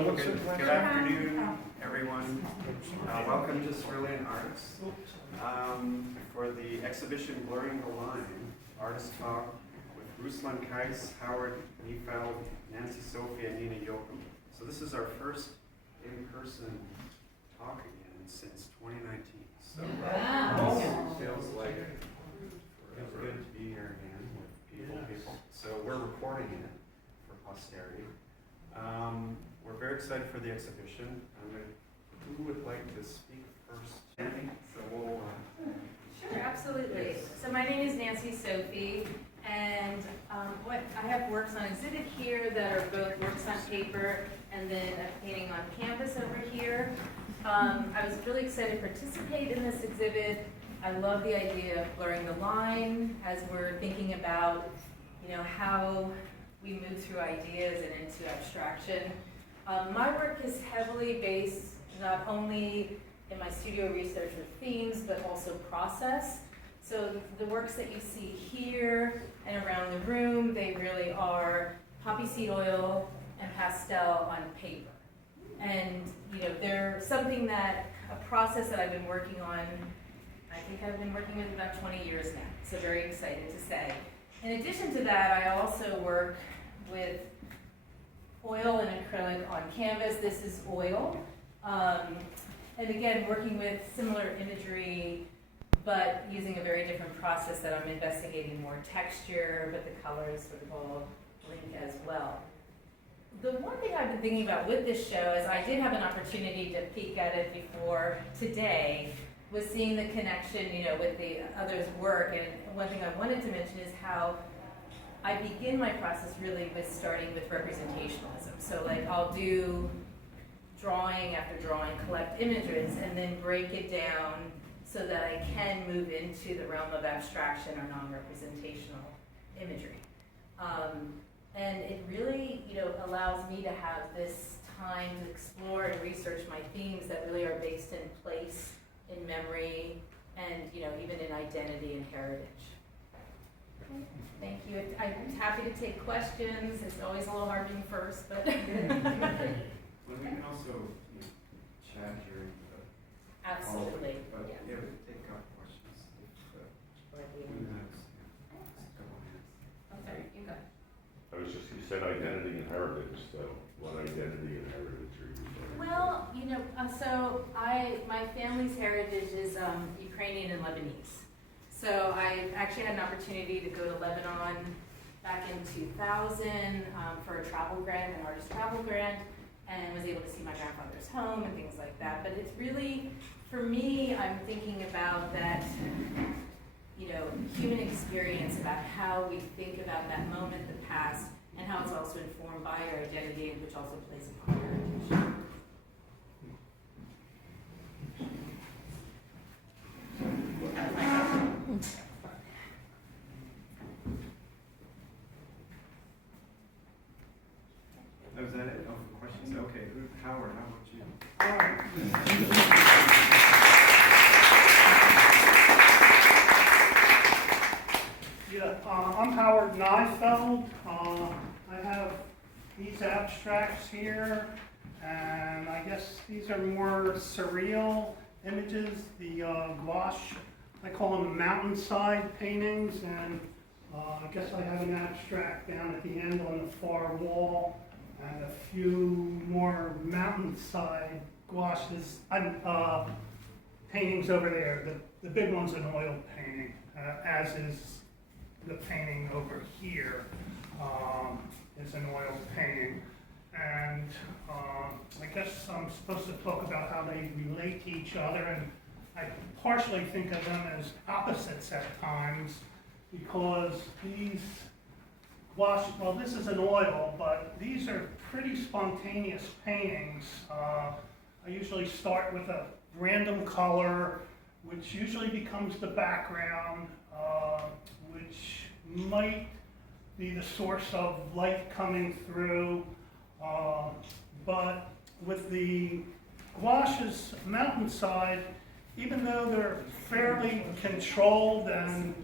Good afternoon, everyone. Welcome to Cerulean Arts for the exhibition Blurring the Line, Artist Talk with Ruslan Khais, Howard, Neifeld, Nancy, Sophy, and Nina Yocom. So this is our first in-person talk again since 2019. So feels good to be here again with people. So we're recording it for posterity. We're very excited for the exhibition. Who would like to speak first? Nancy? So we'll. Sure, absolutely. Yes. So my name is Nancy Sophy, and I have works on exhibit here that are both works on paper and then a painting on canvas over here. I was really excited to participate in this exhibit. I love the idea of blurring the line as we're thinking about, how we move through ideas and into abstraction. My work is heavily based not only in my studio research with themes, but also process. So the works that you see here and around the room, they really are poppy seed oil and pastel on paper. And they're something a process that I've been working on, I think I've been working with about 20 years now, so very excited to say. In addition to that, I also work with oil and acrylic on canvas. This is oil. And again, working with similar imagery, but using a very different process that I'm investigating more texture, but the colors sort of all link as well. The one thing I've been thinking about with this show is I did have an opportunity to peek at it before today, was seeing the connection, with the others' work. And one thing I wanted to mention is how I begin my process really with starting with representationalism. So I'll do drawing after drawing, collect images, and then break it down so that I can move into the realm of abstraction or non-representational imagery. And it really, allows me to have this time to explore and research my themes that really are based in place, in memory, and even in identity and heritage. Okay. Thank you. I'm happy to take questions. It's always a little hard being first, but. Well, we can also chat during the. Absolutely. But Yeah. we take up questions if Or who the- has, a couple minutes. I'm sorry, you go. You said identity and heritage, so what identity and heritage are you saying? Well, so my family's heritage is Ukrainian and Lebanese. So I actually had an opportunity to go to Lebanon back in 2000 for a travel grant, an artist travel grant, and was able to see my grandfather's home and things like that. But it's really, for me, I'm thinking about that, human experience, about how we think about that moment, the past, and how it's also informed by our identity, which also plays upon heritage. Oh, is that it? Oh, for questions? Okay, Howard, how about you? I'm Howard Neifeld. I have these abstracts here, and I guess these are more surreal images. The gouache, I call them mountainside paintings, and I guess I have an abstract down at the end on the far wall, and a few more mountainside gouaches, paintings over there. The big one's an oil painting, as is the painting over here is an oil painting. And I guess I'm supposed to talk about how they relate to each other, and I partially think of them as opposites at times, because these gouache, well, this is an oil, but these are pretty spontaneous paintings. I usually start with a random color, which usually becomes the background, which might be the source of light coming through. But with the gouaches mountainside, even though they're fairly controlled and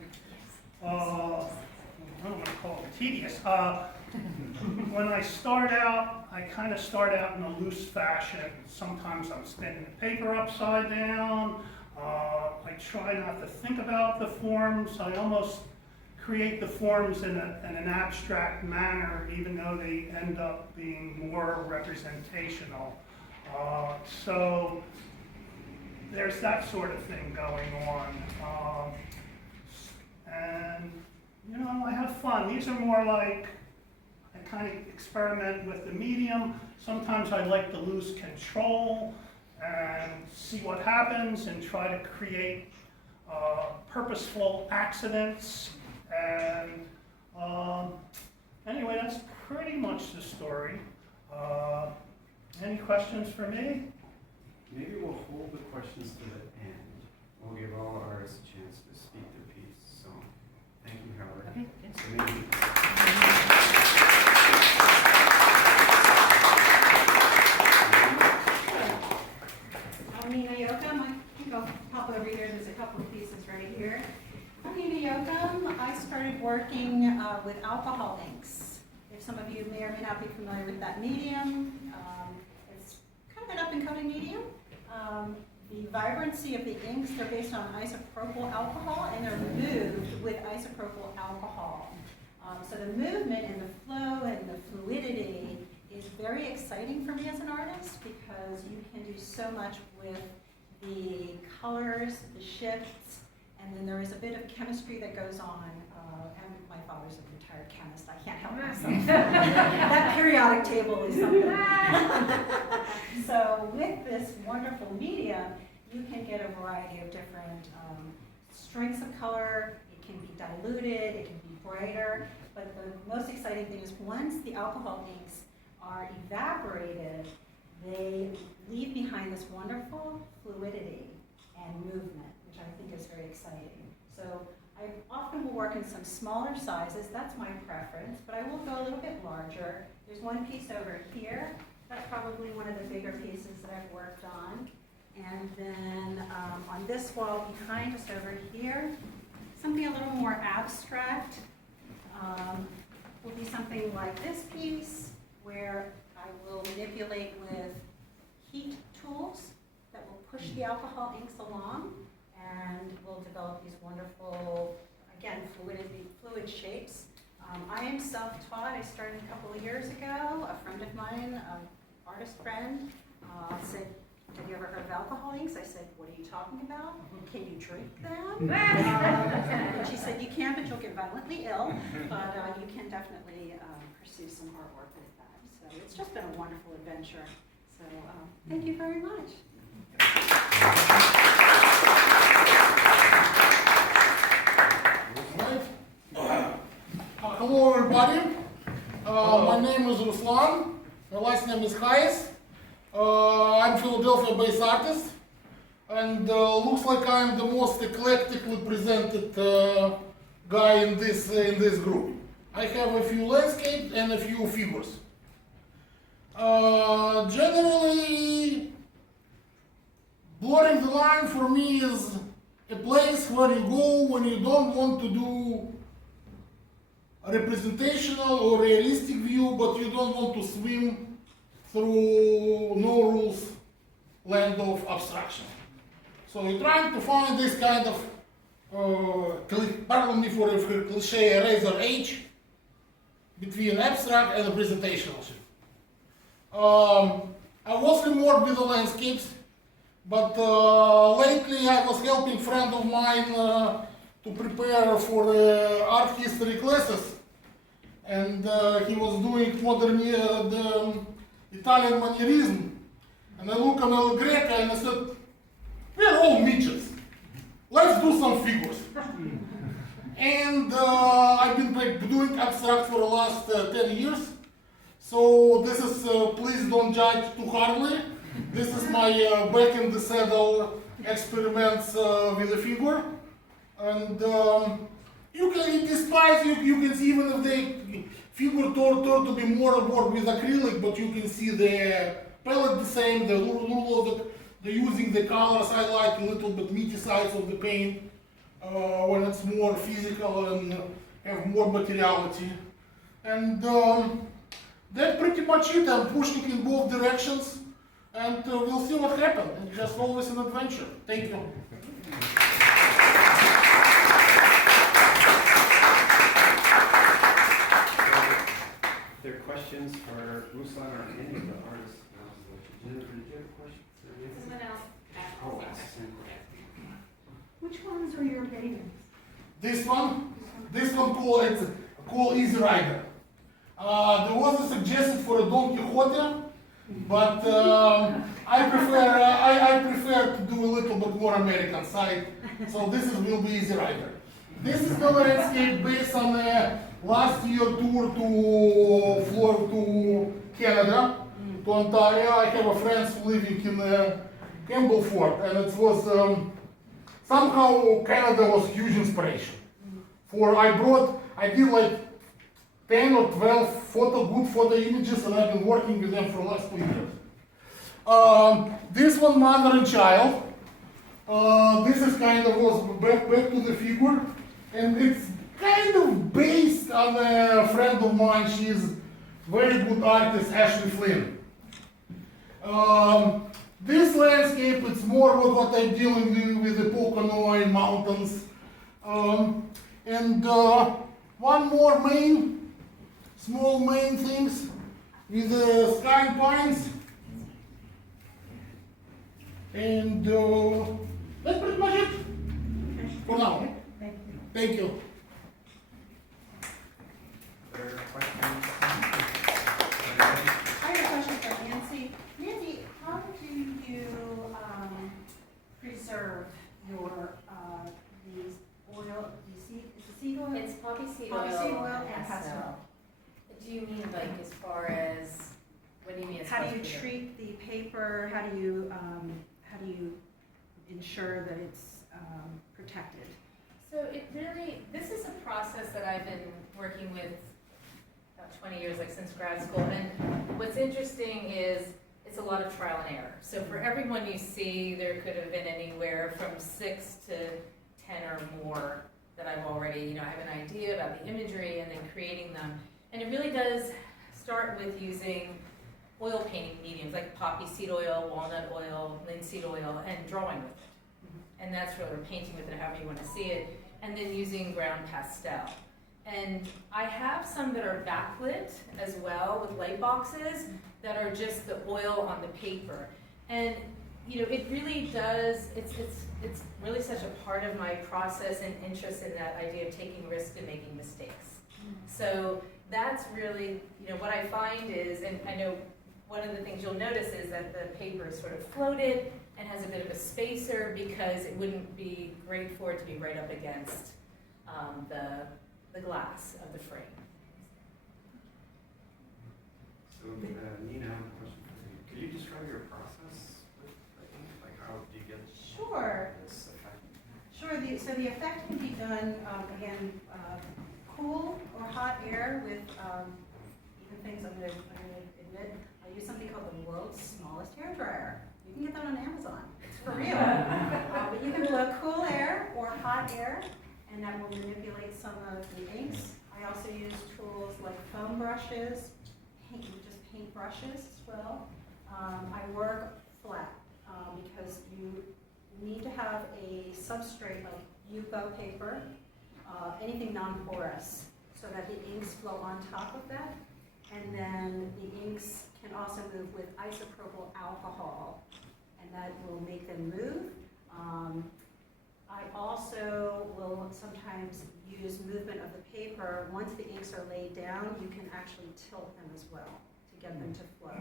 I don't want to call it tedious, when I start out, I kind of start out in a loose fashion. Sometimes I'm spinning the paper upside down. I try not to think about the forms. I almost create the forms in an abstract manner, even though they end up being more representational. So there's that sort of thing going on. And, you know, I have fun. These are more like, I kind of experiment with the medium. Sometimes I like to lose control and see what happens and try to create purposeful accidents. And anyway, that's pretty much the story. Any questions for me? Maybe we'll hold the questions to the end. We'll give all artists a chance to speak their piece. So, thank you, Howard. Okay. So maybe- I'm Nina Yocom. I think I'll pop over here. There's a couple of pieces right here. I'm Nina Yocom. I started working with alcohol inks. If some of you may or may not be familiar with that medium, it's kind of an up-and-coming medium. The vibrancy of the inks, they're based on isopropyl alcohol, and they're moved with isopropyl alcohol. So the movement and the flow and the fluidity is very exciting for me as an artist, because you can do so much with the colors, the shifts, and then there is a bit of chemistry that goes on. And my father's a retired chemist, I can't help myself. That periodic table is something. So with this wonderful medium, you can get a variety of different strengths of color. It can be diluted, it can be brighter, but the most exciting thing is once the alcohol inks are evaporated, they leave behind this wonderful fluidity and movement, which I think is very exciting. So I often will work in some smaller sizes, that's my preference, but I will go a little bit larger. There's one piece over here, that's probably one of the bigger pieces that I've worked on. And then on this wall behind, just over here, something a little more abstract will be something like this piece, where I will manipulate with heat tools that will push the alcohol inks along, and we'll develop these wonderful, again, fluid shapes. I am self-taught. I started a couple of years ago. A friend of mine, an artist friend, said, "Have you ever heard of alcohol inks?" I said, "What are you talking about? Can you drink them?" And she said, "You can, but you'll get violently ill, but you can definitely pursue some artwork with that." So it's just been a wonderful adventure. So thank you very much. Hello everybody, my name is Ruslan, my last name is Khais. I'm Philadelphia-based artist, and looks like I'm the most eclectically presented guy in this group. I have a few landscapes and a few figures. Generally, blurring the line for me is a place where you go when you don't want to do a representational or realistic view, but you don't want to swim through no rules land of abstraction. So you're trying to find this kind of, pardon me for a cliche, razor edge between abstract and representational. I was more with the landscapes, but lately I was helping a friend of mine to prepare for art history classes, and he was doing the Italian manierism, and I look at El Greco and I said, "We're all midgets, let's do some figures." And I've been doing abstract for the last 10 years, so this is, please don't judge too hardly, this is my back in the saddle experiments with a figure. And you can despise, you can see even if they figure turn to be more and more with acrylic, but you can see the palette the same, the rule of they're using the colors. I like a little bit meaty sides of the paint when it's more physical and have more materiality. And that's pretty much it. I'm pushing in both directions, and we'll see what happens. It's just always an adventure. Thank you. If there are questions for Ruslan or any of the artists, Jennifer, did you have a question? Someone else. Oh, it's the same question. Which ones are your paintings? This one it's called Easy Rider. There was a suggestion for a Don Quixote, but I prefer to do a little bit more American side, so will be Easy Rider. This is the landscape based on last year tour to Canada, to Ontario. I have a friends living in Campbellford, and it was somehow Canada was huge inspiration. I did like 10 or 12 good photo images, and I've been working with them for the last 2 years. This one, mother and child. This is kind of was back to the figure, and it's kind of based on a friend of mine. She's very good artist, Ashley Flynn. This landscape, it's more what I'm dealing with the Pocono mountains. And one more small main things with the sky and pines. And that's pretty much it for now. Thank you. Are there questions? I have a question for Nancy. Nancy, how do you preserve your these oil? Is it seed oil? It's poppy seed Poppy oil. seed oil and pastel. Do you mean like as far as, what do you mean? As How far do you as treat the paper? How do you ensure that it's protected? So this is a process that I've been working with about 20 years, like since grad school. And what's interesting is it's a lot of trial and error. So for everyone you see, there could have been anywhere from 6 to 10 or more that I've already, I have an idea about the imagery and then creating them. And it really does start with using oil painting mediums like poppy seed oil, walnut oil, linseed oil, and drawing with it. And that's really, or painting with it, however you want to see it. And then using ground pastel. And I have some that are backlit as well with light boxes that are just the oil on the paper. And it really does, it's really such a part of my process and interest in that idea of taking risks and making mistakes. So that's really, what I find is, and I know one of the things you'll notice is that the paper is sort of floated and has a bit of a spacer because it wouldn't be great for it to be right up against the glass of the frame. So, Nina, I have a question for you. Could you describe your process with ink? Like, how do you get Sure. this effect? Sure. So the effect can be done again, cool or hot air with even things. I'm going to admit I use something called the world's smallest hair dryer. You can get that on Amazon. It's for real. But you can blow cool air or hot air, and that will manipulate some of the inks. I also use tools like foam brushes, just paint brushes as well. I work flat because you need to have a substrate like Yupo paper, anything non-porous, so that the inks flow on top of that. And then the inks can also move with isopropyl alcohol, and that will make them move. I also will sometimes use movement of the paper. Once the inks are laid down, you can actually tilt them as well to get them to flow.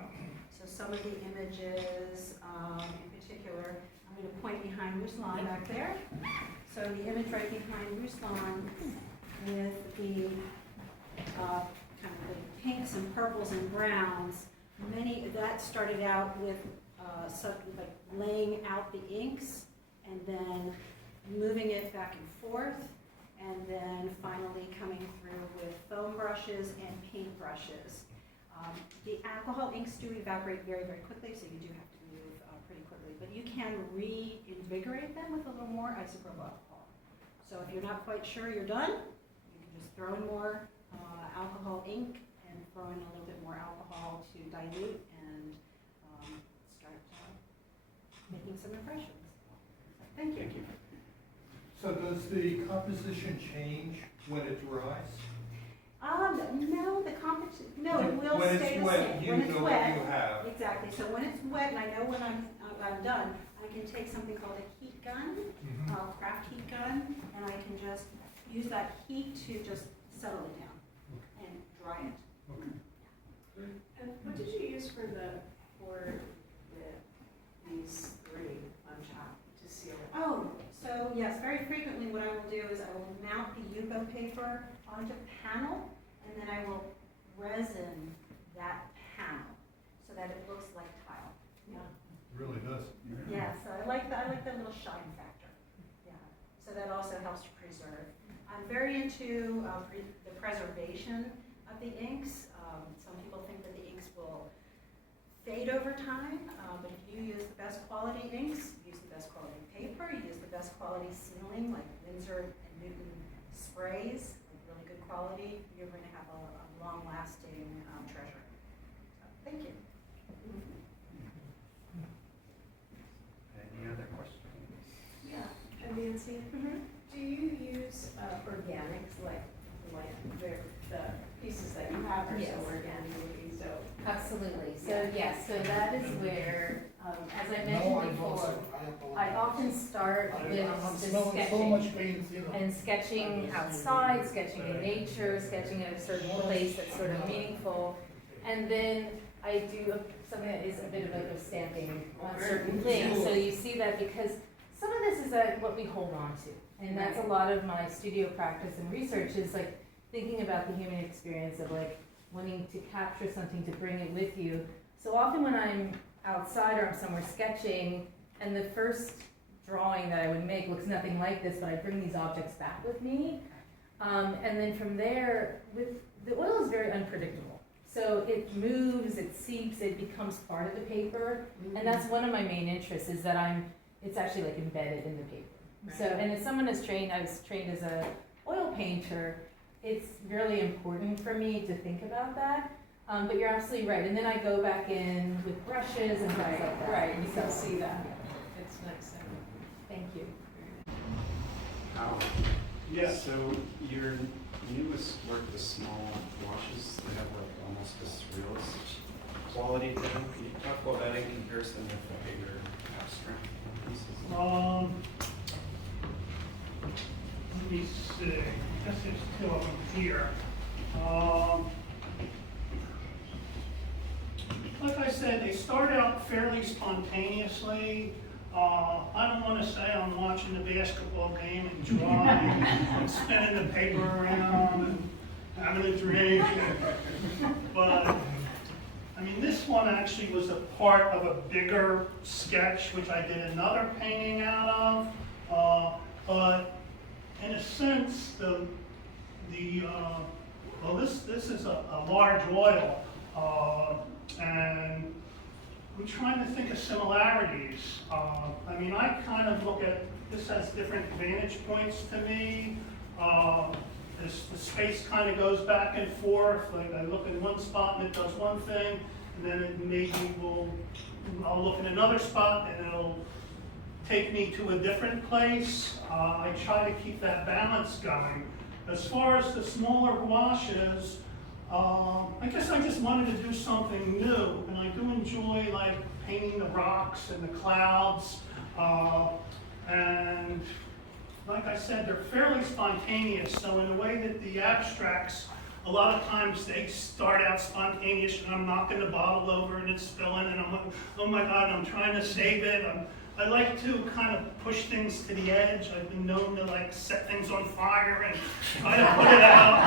So some of the images, in particular, I'm going to point behind Ruslan back there. So the image right behind Ruslan with the kind of the pinks and purples and browns, that started out with like laying out the inks and then moving it back and forth, and then finally coming through with foam brushes and paint brushes. The alcohol inks do evaporate very, very quickly, so you do have to move pretty quickly, but you can reinvigorate them with a little more isopropyl alcohol. So if you're not quite sure you're done, you can just throw in more alcohol ink and throw in a little bit more alcohol dilute and start making some impressions. Thank you. Thank you. So does the composition change when it dries? No, no, it will When stay it's the wet, same. you When it's know what wet, you have. exactly. So when it's wet, and I know when I'm done, I can take something called a heat gun, craft heat gun, and I can just use that heat to just settle it down and dry it. And what did you use for these three on top to seal it? Oh, so yes, very frequently what I will do is I will mount the Yuko paper onto panel, and then I will resin that panel so that it looks like tile. Yeah. Really does. Yeah, so I like the little shine factor. Yeah, so that also helps to preserve. I'm very into the preservation of the inks. Some people think that the inks will fade over time, but if you use the best quality inks, use the best quality paper, you use the best quality sealing like Windsor and Newton sprays, like really good quality, you're going to have a long-lasting treasure. So, thank you. Any other questions? Yeah. And Nancy, do you use organics like the pieces that you have are Yes. so organically so? Absolutely. So yes, so that is where, as I No, mentioned I don't, before, sir. I often start with I'm the smelling so sketching. much paint, you know. And sketching outside, sketching in nature, sketching at a certain place that's sort of meaningful. And then I do something that is a bit of like a stamping on certain things. So you see that because some of this is what we hold on to. And that's a lot of my studio practice and research is like thinking about the human experience of like wanting to capture something to bring it with you. So often when I'm outside or I'm somewhere sketching and the first drawing that I would make looks nothing like this, but I bring these objects back with me. And then from there, the oil is very unpredictable. So it moves, it seeps, it becomes part of the paper. And that's one of my main interests is that it's actually like embedded in the paper. Right. So, and as someone is trained, I was trained as a oil painter, it's really important for me to think about that. But you're absolutely right. And then I go back in with brushes and things like that. Right, you can So, see that. It's nice. Thank you. Yeah. So your newest work, the small washes, they have like almost a surrealist quality to them. Can you talk about that in comparison with the bigger abstract pieces? Let me see, I guess there's two of them here. Like I said, they start out fairly spontaneously. I don't want to say I'm watching the basketball game and drawing and spinning the paper around and having a drink. But, I mean, this one actually was a part of a bigger sketch, which I did another painting out of. But in a sense, well, this is a large oil, and I'm trying to think of similarities. I mean, I kind of look at, this has different vantage points to me. The space kind of goes back and forth, like I look in one spot and it does one thing, and then it maybe I'll look in another spot and it'll take me to a different place. I try to keep that balance going. As far as the smaller washes, I guess I just wanted to do something new, and I do enjoy like painting the rocks and the clouds, and like I said, they're fairly spontaneous, so in a way that the abstracts, a lot of times they start out spontaneous and I'm knocking the bottle over and it's spilling and I'm like, oh my God, I'm trying to save it. I like to kind of push things to the edge. I've been known to like set things on fire and try to put it out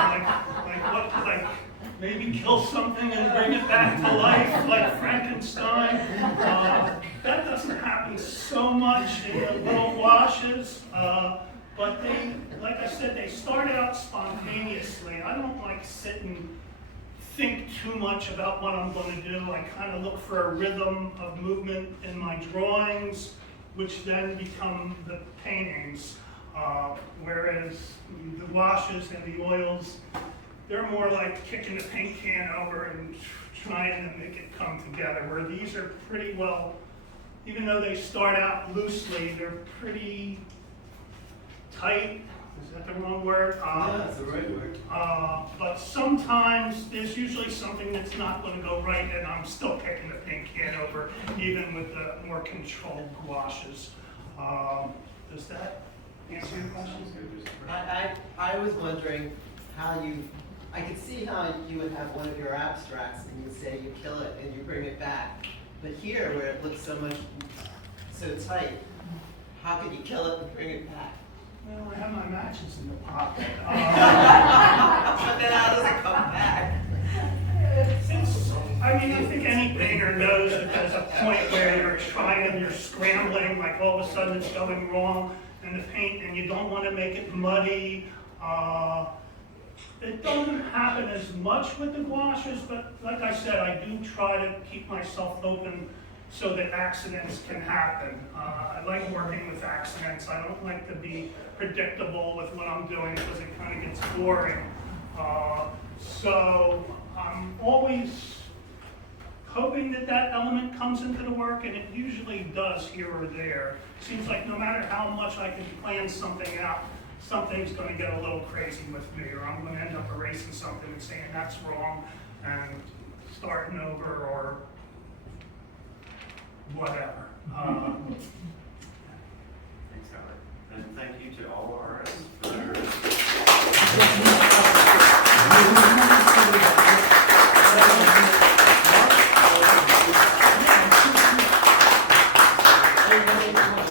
and like maybe kill something and bring it back to life like Frankenstein. That doesn't happen so much in the little washes, but they, like I said, they start out spontaneously. I don't like sit and think too much about what I'm going to do. I kind of look for a rhythm of movement in my drawings, which then become the paintings. Whereas the washes and the oils, they're more like kicking the paint can over and trying to make it come together, where these are pretty well, even though they start out loosely, they're pretty tight. Is that the wrong word? That's the right word. But sometimes there's usually something that's not going to go right, and I'm still kicking the paint can over, even with the more controlled gouaches. Does that answer your question? I was wondering how I could see how you would have one of your abstracts and you would say you kill it and you bring it back. But here, where it looks so tight, how could you kill it and bring it back? Well, I have my matches in the pocket. But then how does it come back? I think any painter knows that there's a point where you're trying and you're scrambling, like all of a sudden it's going wrong in the paint, and you don't want to make it muddy. It doesn't happen as much with the gouaches, but like I said, I do try to keep myself open so that accidents can happen. I like working with accidents. I don't like to be predictable with what I'm doing because it kind of gets boring. So I'm always hoping that that element comes into the work, and it usually does here or there. Seems like no matter how much I can plan something out, something's going to get a little crazy with me, or I'm going to end up erasing something and saying that's wrong and starting over or whatever. Thanks, Howard. And thanks